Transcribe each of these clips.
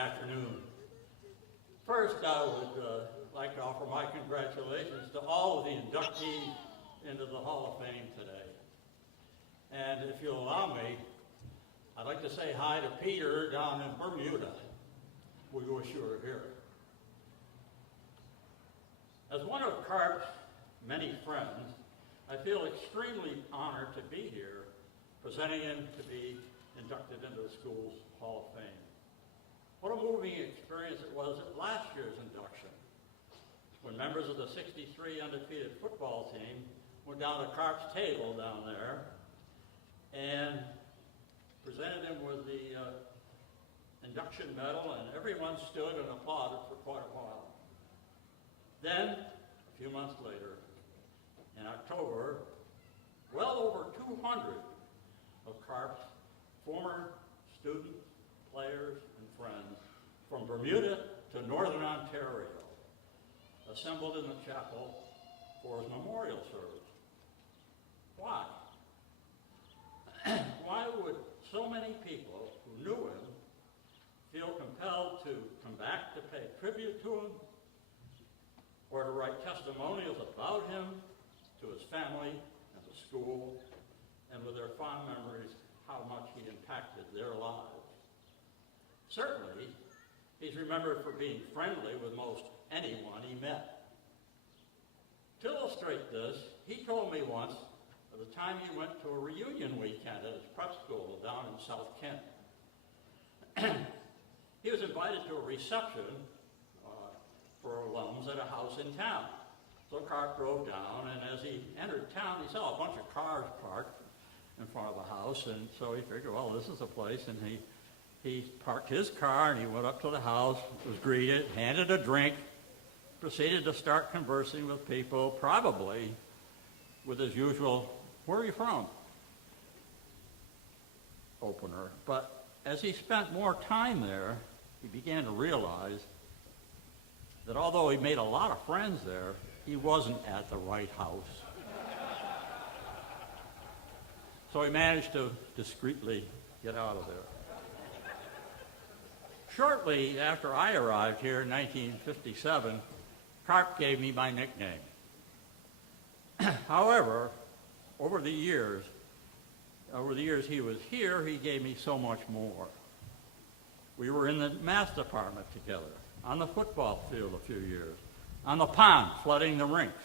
afternoon. First, I would like to offer my congratulations to all of the inductees into the Hall of Fame today. And if you'll allow me, I'd like to say hi to Peter down in Bermuda. We wish you were here. As one of Carp's many friends, I feel extremely honored to be here, presenting him to be inducted into the school's Hall of Fame. What a moving experience it was at last year's induction, when members of the 63 undefeated football team went down to Carp's table down there and presented him with the induction medal, and everyone stood and applauded for quite a while. Then, a few months later, in October, well over 200 of Carp's former students, players, and friends from Bermuda to Northern Ontario assembled in the chapel for his memorial service. Why? Why would so many people who knew him feel compelled to come back to pay tribute to him, or to write testimonials about him to his family and the school, and with their fond memories how much he impacted their lives? Certainly, he's remembered for being friendly with most anyone he met. To illustrate this, he told me once of the time he went to a reunion weekend at his prep school down in South Kent. He was invited to a reception for alums at a house in town. So Carp drove down, and as he entered town, he saw a bunch of cars parked in front of the house, and so he figured, well, this is the place, and he parked his car, and he went up to the house, was greeted, handed a drink, proceeded to start conversing with people, probably with his usual, "Where are you from?" opener. But as he spent more time there, he began to realize that although he made a lot of friends there, he wasn't at the right house. So he managed to discreetly get out of there. Shortly after I arrived here in 1957, Carp gave me my nickname. However, over the years he was here, he gave me so much more. We were in the math department together, on the football field a few years, on the pond flooding the rinks,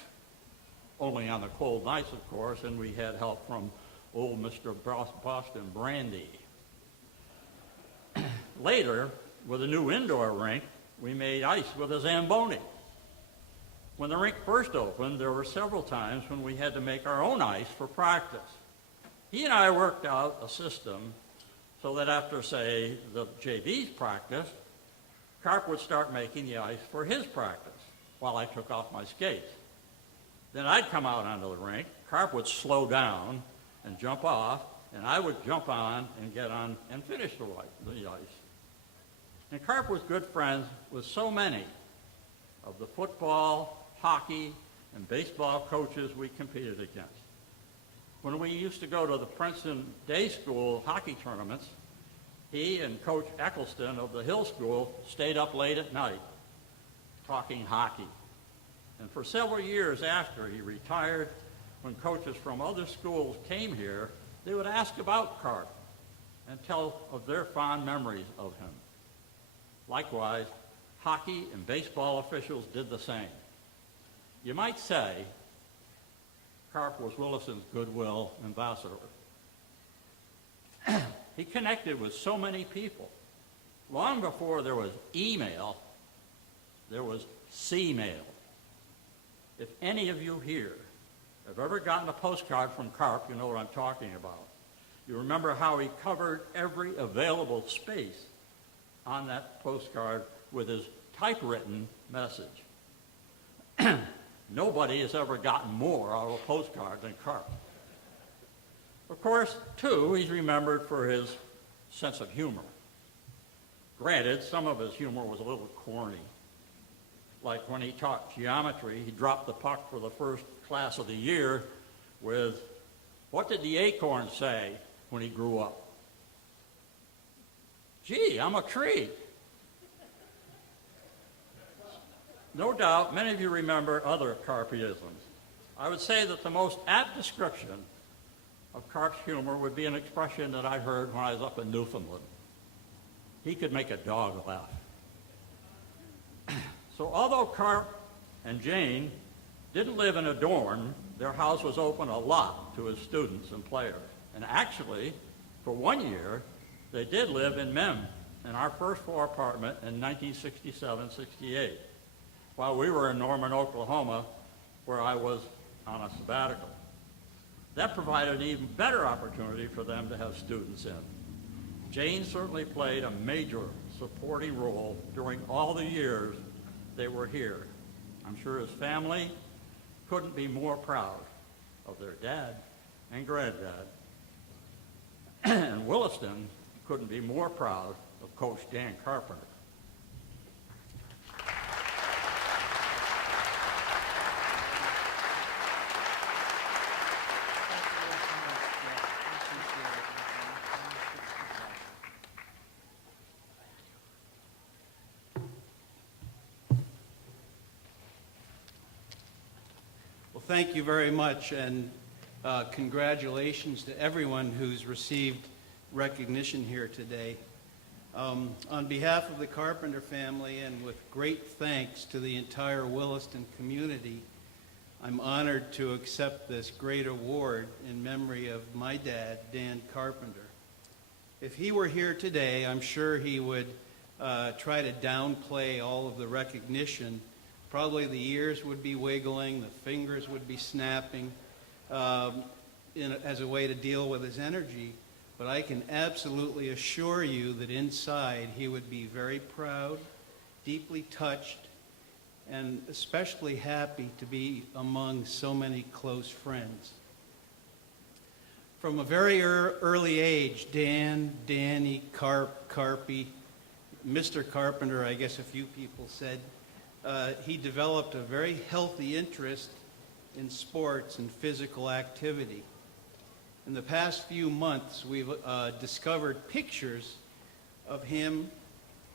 only on the cold nights, of course, and we had help from old Mr. Boston Brandy. Later, with a new indoor rink, we made ice with a Zamboni. When the rink first opened, there were several times when we had to make our own ice for practice. He and I worked out a system so that after, say, the JV's practice, Carp would start making the ice for his practice while I took off my skates. Then I'd come out onto the rink, Carp would slow down and jump off, and I would jump on and get on and finish the ice. And Carp was good friends with so many of the football, hockey, and baseball coaches we competed against. When we used to go to the Princeton Day School hockey tournaments, he and Coach Eccleston of the Hill School stayed up late at night talking hockey. And for several years after he retired, when coaches from other schools came here, they would ask about Carp and tell of their fond memories of him. Likewise, hockey and baseball officials did the same. You might say Carp was Williston's goodwill ambassador. He connected with so many people. Long before there was email, there was C-mail. If any of you here have ever gotten a postcard from Carp, you know what I'm talking about. You remember how he covered every available space on that postcard with his typewritten message. Nobody has ever gotten more out of a postcard than Carp. Of course, too, he's remembered for his sense of humor. Granted, some of his humor was a little corny. Like when he taught geometry, he dropped the puck for the first class of the year with, "What did the acorn say when he grew up?" "Gee, I'm a tree." No doubt many of you remember other Carpisms. I would say that the most apt description of Carp's humor would be an expression that I heard when I was up in Newfoundland. He could make a dog laugh. So although Carp and Jane didn't live in a dorm, their house was open a lot to his students and players. And actually, for 1 year, they did live in Mem, in our first floor apartment in 1967-68, while we were in Norman, Oklahoma, where I was on a sabbatical. That provided an even better opportunity for them to have students in. Jane certainly played a major supporting role during all the years they were here. I'm sure his family couldn't be more proud of their dad and granddad. And Williston couldn't be more proud of Coach Dan Carpenter. Thank you very much, and congratulations to everyone who's received recognition here today. On behalf of the Carpenter family, and with great thanks to the entire Williston community, I'm honored to accept this great award in memory of my dad, Dan Carpenter. If he were here today, I'm sure he would try to downplay all of the recognition. Probably the ears would be wiggling, the fingers would be snapping as a way to deal with his energy. But I can absolutely assure you that inside he would be very proud, deeply touched, and especially happy to be among so many close friends. From a very early age, Dan, Danny, Carp, Carpy, Mr. Carpenter, I guess a few people said, he developed a very healthy interest in sports and physical activity. In the past few months, we've discovered pictures of him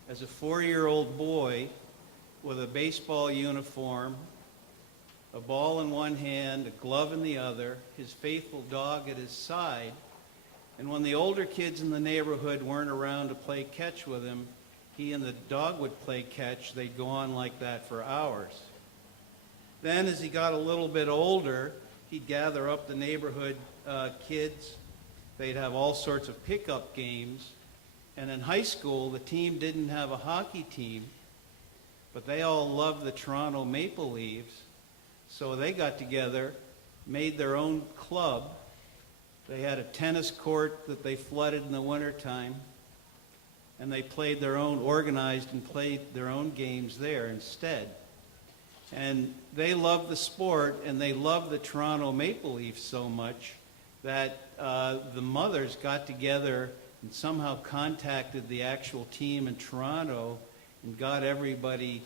as a 4-year-old boy with a baseball uniform, a ball in one hand, a glove in the other, his faithful dog at his side. And when the older kids in the neighborhood weren't around to play catch with him, he and the dog would play catch. They'd go on like that for hours. Then as he got a little bit older, he'd gather up the neighborhood kids. They'd have all sorts of pickup games. And in high school, the team didn't have a hockey team, but they all loved the Toronto Maple Leafs. So they got together, made their own club. They had a tennis court that they flooded in the wintertime, and they played their own, organized and played their own games there instead. And they loved the sport, and they loved the Toronto Maple Leafs so much that the mothers got together and somehow contacted the actual team in Toronto and got everybody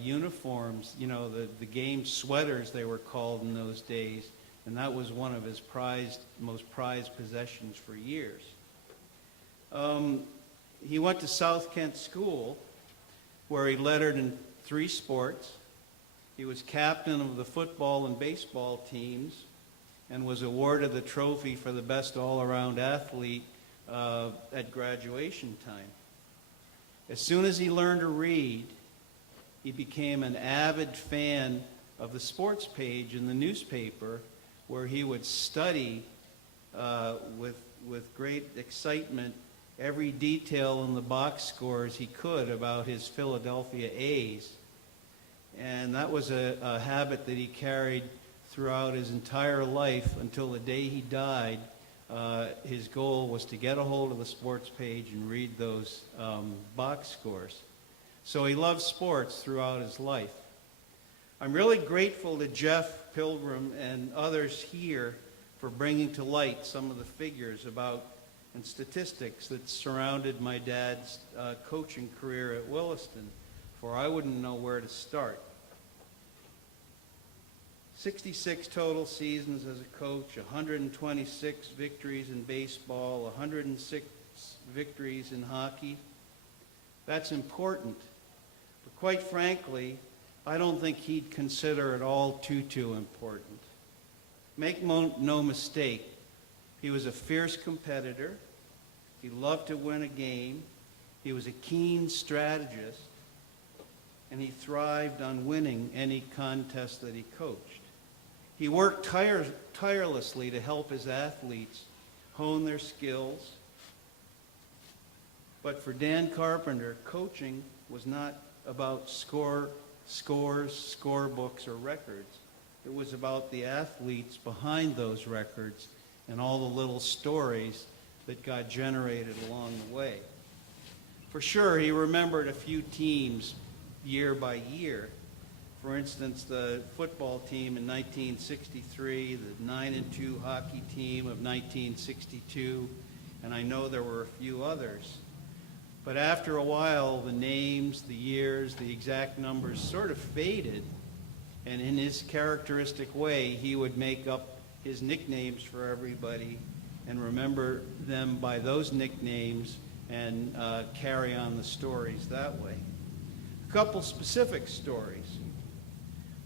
uniforms, you know, the game sweaters they were called in those days, and that was one of his most prized possessions for years. He went to South Kent School, where he lettered in 3 sports. He was captain of the football and baseball teams and was awarded the trophy for the best all-around athlete at graduation time. As soon as he learned to read, he became an avid fan of the sports page in the newspaper, where he would study with great excitement every detail in the box scores he could about his Philadelphia A's. And that was a habit that he carried throughout his entire life until the day he died. His goal was to get a hold of the sports page and read those box scores. So he loved sports throughout his life. I'm really grateful to Jeff Pilgrim and others here for bringing to light some of the figures about and statistics that surrounded my dad's coaching career at Williston, for I wouldn't know where to start. 66 total seasons as a coach, 126 victories in baseball, 106 victories in hockey. That's important. But quite frankly, I don't think he'd consider it all too important. Make no mistake, he was a fierce competitor. He loved to win a game. He was a keen strategist, and he thrived on winning any contest that he coached. He worked tirelessly to help his athletes hone their skills. But for Dan Carpenter, coaching was not about scores, scorebooks, or records. It was about the athletes behind those records and all the little stories that got generated along the way. For sure, he remembered a few teams year by year. For instance, the football team in 1963, the 9-2 hockey team of 1962, and I know there were a few others. But after a while, the names, the years, the exact numbers sort of faded, and in his characteristic way, he would make up his nicknames for everybody and remember them by those nicknames and carry on the stories that way. A couple specific stories.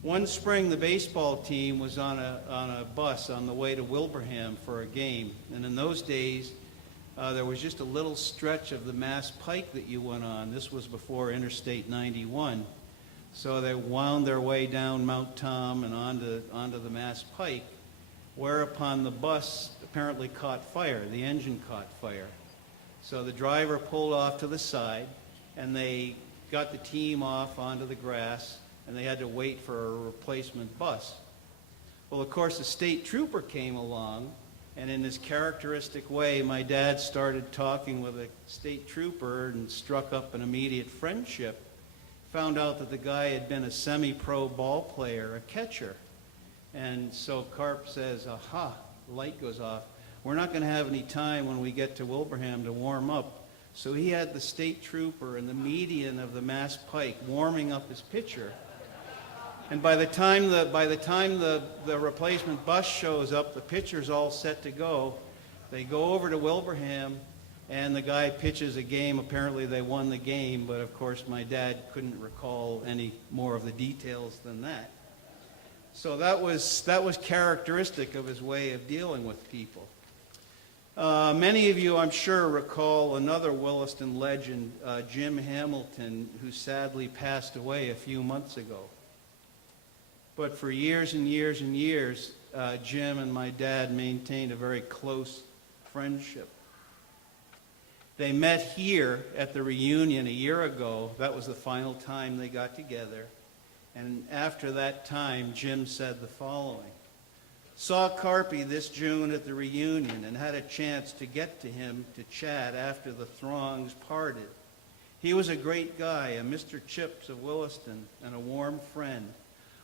One spring, the baseball team was on a bus on the way to Wilbraham for a game, and in those days, there was just a little stretch of the Mass Pike that you went on. This was before Interstate 91. So they wound their way down Mount Tom and onto the Mass Pike, whereupon the bus apparently caught fire. The engine caught fire. So the driver pulled off to the side, and they got the team off onto the grass, and they had to wait for a replacement bus. Well, of course, the state trooper came along, and in his characteristic way, my dad started talking with a state trooper and struck up an immediate friendship. Found out that the guy had been a semi-pro ball player, a catcher. And so Carp says, aha, the light goes off. We're not going to have any time when we get to Wilbraham to warm up. So he had the state trooper in the median of the Mass Pike warming up his pitcher. And by the time the replacement bus shows up, the pitcher's all set to go. They go over to Wilbraham, and the guy pitches a game. Apparently they won the game, but of course my dad couldn't recall any more of the details than that. So that was characteristic of his way of dealing with people. Many of you, I'm sure, recall another Williston legend, Jim Hamilton, who sadly passed away a few months ago. But for years and years and years, Jim and my dad maintained a very close friendship. They met here at the reunion a year ago. That was the final time they got together. And after that time, Jim said the following. Saw Carpy this June at the reunion and had a chance to get to him to chat after the throngs parted. He was a great guy, a Mr. Chips of Williston, and a warm friend,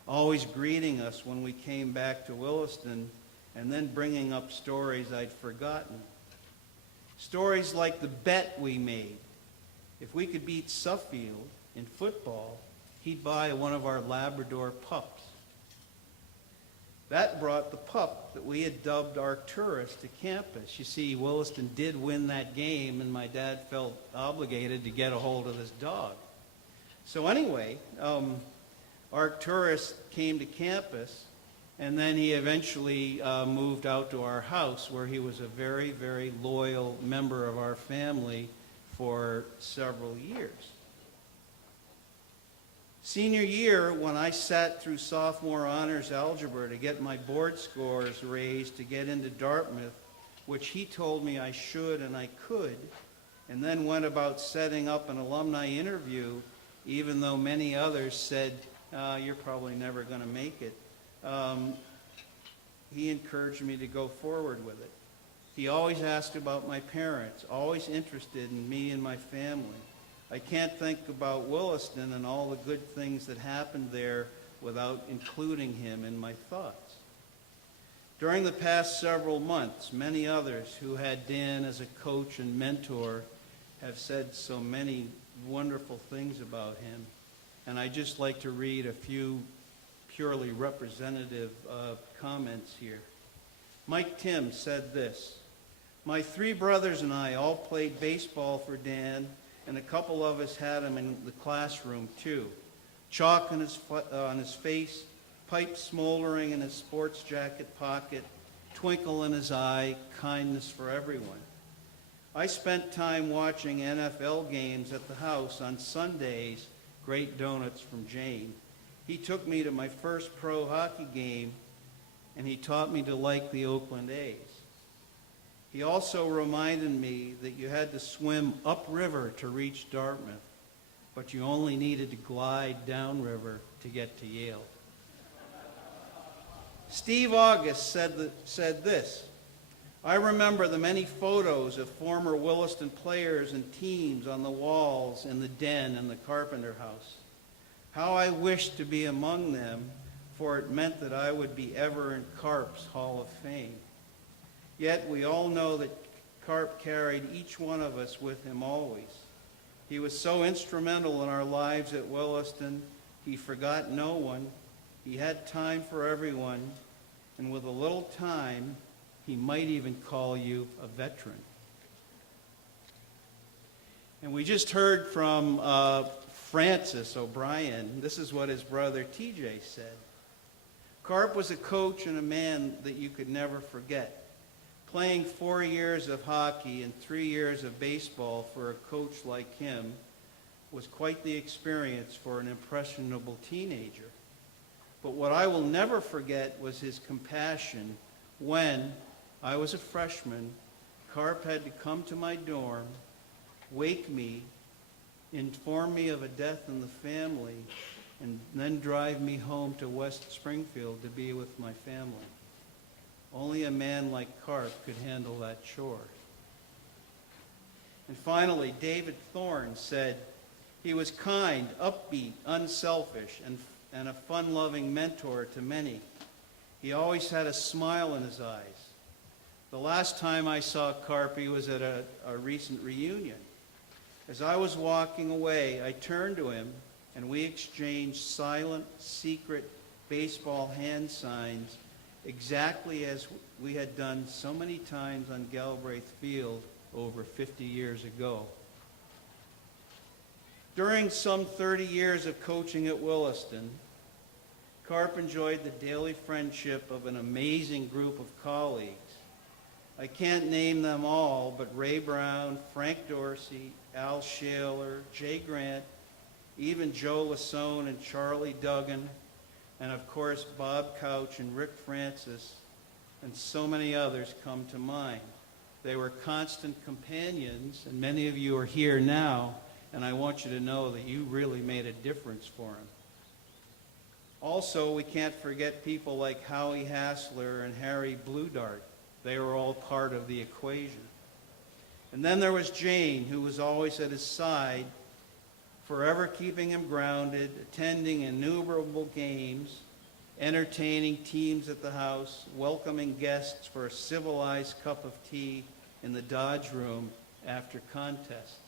always greeting us when we came back to Williston and then bringing up stories I'd forgotten. Stories like the bet we made. If we could beat Suffield in football, he'd buy one of our Labrador pups. That brought the pup that we had dubbed Arcturus to campus. You see, Williston did win that game, and my dad felt obligated to get a hold of this dog. So anyway, Arcturus came to campus, and then he eventually moved out to our house, where he was a very, very loyal member of our family for several years. Senior year, when I sat through sophomore honors algebra to get my board scores raised to get into Dartmouth, which he told me I should and I could, and then went about setting up an alumni interview, even though many others said, you're probably never going to make it. He encouraged me to go forward with it. He always asked about my parents, always interested in me and my family. I can't think about Williston and all the good things that happened there without including him in my thoughts. During the past several months, many others who had Dan as a coach and mentor have said so many wonderful things about him. And I'd just like to read a few purely representative comments here. Mike Tim said this, "My three brothers and I all played baseball for Dan, and a couple of us had him in the classroom too. chalk on his face, pipe smoldering in his sports jacket pocket, twinkle in his eye, kindness for everyone. I spent time watching NFL games at the house on Sundays, great donuts from Jane. He took me to my first pro hockey game, and he taught me to like the Oakland A's. He also reminded me that you had to swim upriver to reach Dartmouth, but you only needed to glide downriver to get to Yale. Steve August said this, "I remember the many photos of former Williston players and teams on the walls in the den in the Carpenter house. How I wished to be among them, for it meant that I would be ever in Carp's Hall of Fame. Yet we all know that Carp carried each one of us with him always. He was so instrumental in our lives at Williston, he forgot no one. He had time for everyone, and with a little time, he might even call you a veteran." And we just heard from Francis O'Brien. This is what his brother TJ said. "Carp was a coach and a man that you could never forget. Playing 4 years of hockey and 3 years of baseball for a coach like him was quite the experience for an impressionable teenager. But what I will never forget was his compassion when I was a freshman. Carp had to come to my dorm, wake me, inform me of a death in the family, and then drive me home to West Springfield to be with my family. Only a man like Carp could handle that chore." And finally, David Thorne said, "He was kind, upbeat, unselfish, and a fun-loving mentor to many. He always had a smile in his eyes. The last time I saw Carpy was at a recent reunion. As I was walking away, I turned to him, and we exchanged silent, secret baseball hand signs exactly as we had done so many times on Galbraith Field over 50 years ago." During some 30 years of coaching at Williston, Carp enjoyed the daily friendship of an amazing group of colleagues. I can't name them all, but Ray Brown, Frank Dorsey, Al Shaler, Jay Grant, even Joe Lasone and Charlie Duggan, and of course Bob Couch and Rick Francis, and so many others come to mind. They were constant companions, and many of you are here now, and I want you to know that you really made a difference for them. Also, we can't forget people like Howie Hassler and Harry Blue Dart. They were all part of the equation. And then there was Jane, who was always at his side, forever keeping him grounded, attending innumerable games, entertaining teams at the house, welcoming guests for a civilized cup of tea in the Dodge room after contests.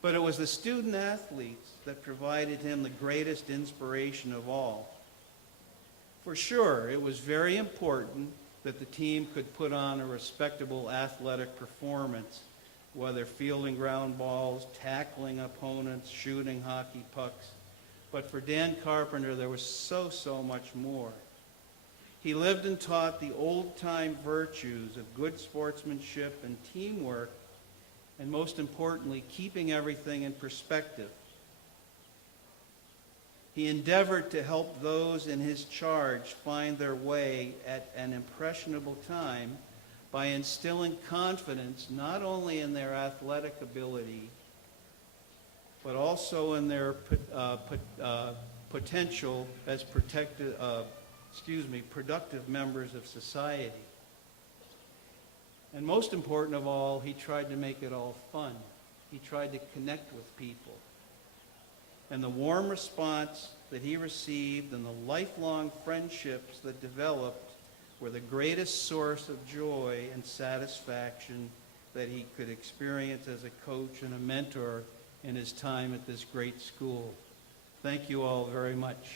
But it was the student athletes that provided him the greatest inspiration of all. For sure, it was very important that the team could put on a respectable athletic performance, whether fielding ground balls, tackling opponents, shooting hockey pucks. But for Dan Carpenter, there was so much more. He lived and taught the old-time virtues of good sportsmanship and teamwork, and most importantly, keeping everything in perspective. He endeavored to help those in his charge find their way at an impressionable time by instilling confidence not only in their athletic ability, but also in their potential as productive members of society. And most important of all, he tried to make it all fun. He tried to connect with people. And the warm response that he received and the lifelong friendships that developed were the greatest source of joy and satisfaction that he could experience as a coach and a mentor in his time at this great school. Thank you all very much.